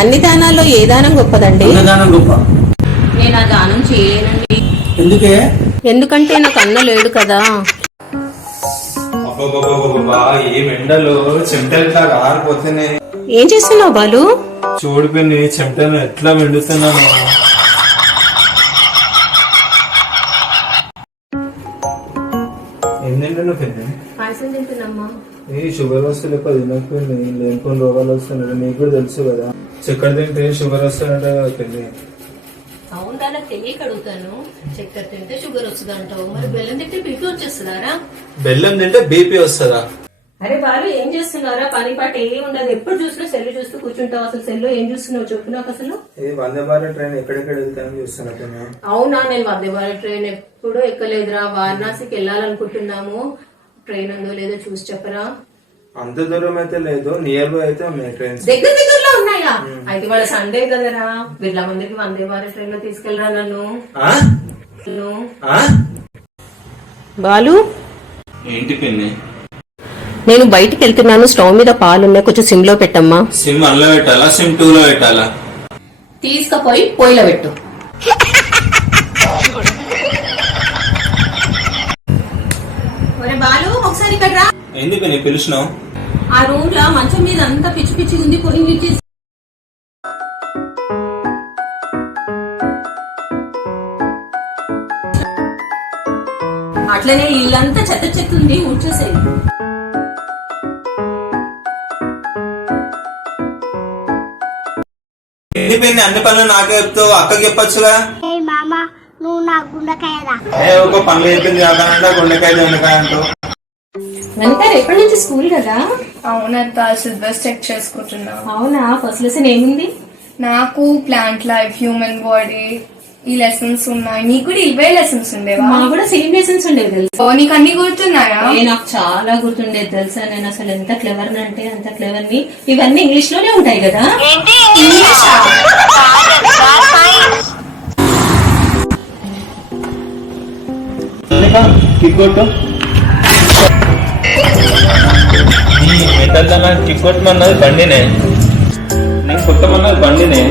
అన్ని దానాల్లో ఏ దానం గొప్పదండి? దానం గొప్ప. నేను ఆ దానం చేయనండి. ఎందుకే? ఎందుకంటే నాకు అన్న లేడు కదా. ఏం ఎండలు చెమటలు ఆరిపోతున్నాయి. ఏం చేస్తున్నావు బాలు? చూడు పిన్ని, చెమటలు ఎట్లా వెండుతున్నాను. ఏం తింటున్నావు పిన్ని? పాయసం తింటున్నామ్మా. ఈ షుగర్ వస్తువులు ఎక్కువ తినకపోయింది, లేనిపోయిన రోగాలు వస్తున్నాయి. నీకు కూడా తెలుసు కదా, చక్కెర తింటే షుగర్ వస్తున్నట్టు కదా పిన్ని. అవును, దానికి తెలియక అడుగుతాను. చక్కెర తింటే షుగర్ వస్తుంది అంటావు, మరి బెల్లం తింటే బీపీ వచ్చేస్తుందారా? బెల్లం తింటే బీపీ వస్తుందా? అరే బాలు, ఏం చేస్తున్నారా? పని పాట ఏం ఉండదు, ఎప్పుడు చూసినా సెల్లు చూస్తూ కూర్చుంటావు. అసలు సెల్లు ఏం చూస్తున్నావు చెప్పు నాకు. అసలు ఇది వందే భారత్ ట్రైన్ ఎక్కడెక్కడ వెళ్తానని చూస్తున్నా. అవునా? నేను వందే భారత్ ట్రైన్ ఎప్పుడు ఎక్కలేదురా. వారణాసికి వెళ్ళాలనుకుంటున్నాము. ట్రైన్ ఉందో లేదో చూసి చెప్పరా. అంత దూరం అయితే లేదు, నియర్ బై అయితే ఉన్నాయి ట్రైన్స్. దగ్గర దగ్గరలో ఉన్నాయా? అయితే వాళ్ళ సండే కదరా, బిర్లా మందికి వందే భారత్ ట్రైన్ లో తీసుకెళ్ళరా నన్ను. బాలు, ఏంటి పిన్ని? నేను బయటికి వెళ్తున్నాను. స్టవ్ మీద పాలున్నాయి, కొంచెం సిమ్ లో పెట్టమ్మా. సిమ్ 1 లో పెట్టాలా, సిమ్ 2 లో పెట్టాలా? తీసుకపోయి పొయ్యిలో పెట్టు. బాలు, ఒకసారి ఇక్కడ రా. ఎందుకు నేను పిలిచినావు? ఆ రూమ్ లో మంచం మీద అంతా పిచ్చి పిచ్చి ఉంది, పొయ్యి అట్లనే ఇల్లంతా చెత్త చెత్త ఉంది, ఊడ్చేసేయి. అన్ని పనులు నాకే చెప్తావు, అక్కకి చెప్పచ్చుగా. నువ్వు నా గుండెకాయరా? ఒక పనులు చెప్పింది కాకనంటే గుండెకాయ దొండకాయ అంటావు. ఎప్పటి నుంచి స్కూల్ కదా? అవునంతా సిలబస్ చెక్ చేసుకుంటున్నా. అవునా? ఫస్ట్ లెసన్ ఏముంది? నాకు ప్లాంట్ లైఫ్, హ్యూమన్ బాడీ ఈ లెసన్స్ ఉన్నాయి. నీకు కూడా ఇవే లెసన్స్ ఉండేవా? మాకు కూడా సేమ్ లెసన్స్ ఉండేవి తెలుసా. నీకు అన్ని గుర్తున్నాయా? నాకు చాలా గుర్తుండేది తెలుసా. నేను అసలు ఎంత క్లెవర్ అంటే అంత క్లెవర్ ని. ఇవన్నీ ఇంగ్లీష్ లోనే ఉంటాయి కదా. కిక్ కొట్టమన్నది బండినే, నేను కొట్టమన్నది బండినే.